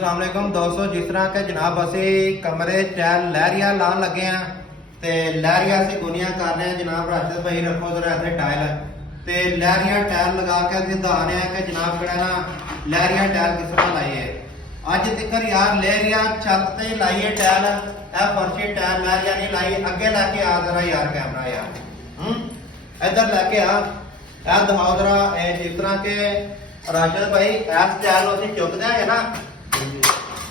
अस्सलामुअलैकुम दोस्तों, जिस तरह के जनाब असी कमरे टैल लहरिया लान लगे हैं ते लहरिया से गुनिया कर रहे हैं। जनाब राशिद भाई रखो जरा इतने टाइल ते लहरिया टैल लगा के अभी दस रहे हैं कि जनाब कड़ा ना लहरिया टैल किस तरह लाइए। अज तक यार लहरिया छत से लाइए टैल, फर्शी टैल लहरिया नहीं लाई। अगे लैके आ जरा यार कैमरा यार इधर लैके आ दिखाओ जरा। जिस तरह के राशिद भाई इस टैल अभी चुक देंगे ना,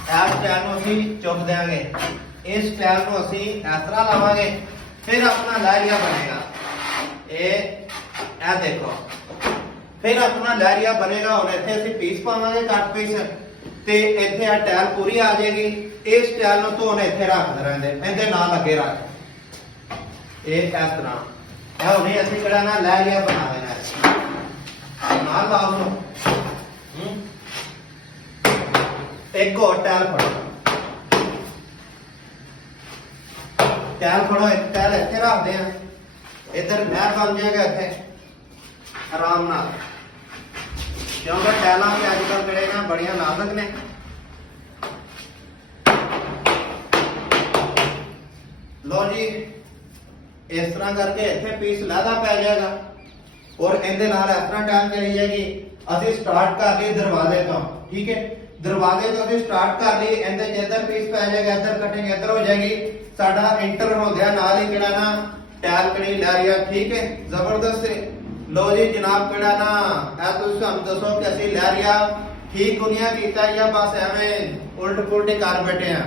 इस स्टाइल को असी चुक देंगे। इस स्टाइल को असी इस तरह लावांगे, फिर अपना लहरिया बनेगा। ए देखो, फिर अपना लहरिया बनेगा। और इतने असी पीस पावांगे, कट पीस ते इतने आ टैल पूरी आ जाएगी। इस स्टाइल को तो इतने रखते रहते, इहदे नाल लगे रख इस तरह हुणे असी किहड़ा ना लहरिया बना देना नाल लाओ। एक और टैल फड़ो, टैल फड़ो, एक टैल इतने रखते हैं। इधर नहर बन जाएगा इतने आराम नाल, क्योंकि टैलों भी अजकल जड़े ना बड़िया नाजुक ने। लो जी, इस तरह करके इतने पीस लहदा पै जाएगा और इहदे नाल इस तरह टैल चली जाएगी। अभी स्टार्ट कर ली दरवाजे तो, ठीक है, दरवाजे तो अभी स्टार्ट कर ली। इधर पीस पै जाएगा, इधर कटिंग इधर हो जाएगी। साडा इंटर हो गया नाल ही किहड़ा ना टैल कड़ी लहरिया, ठीक है, जबरदस्त है। लो जी जनाब किहड़ा ना तुसीं सानूं दसो कि असीं लहरिया ठीक गुनिया कीता या बस एवें उल्ट पुल्ट कर बैठे हैं।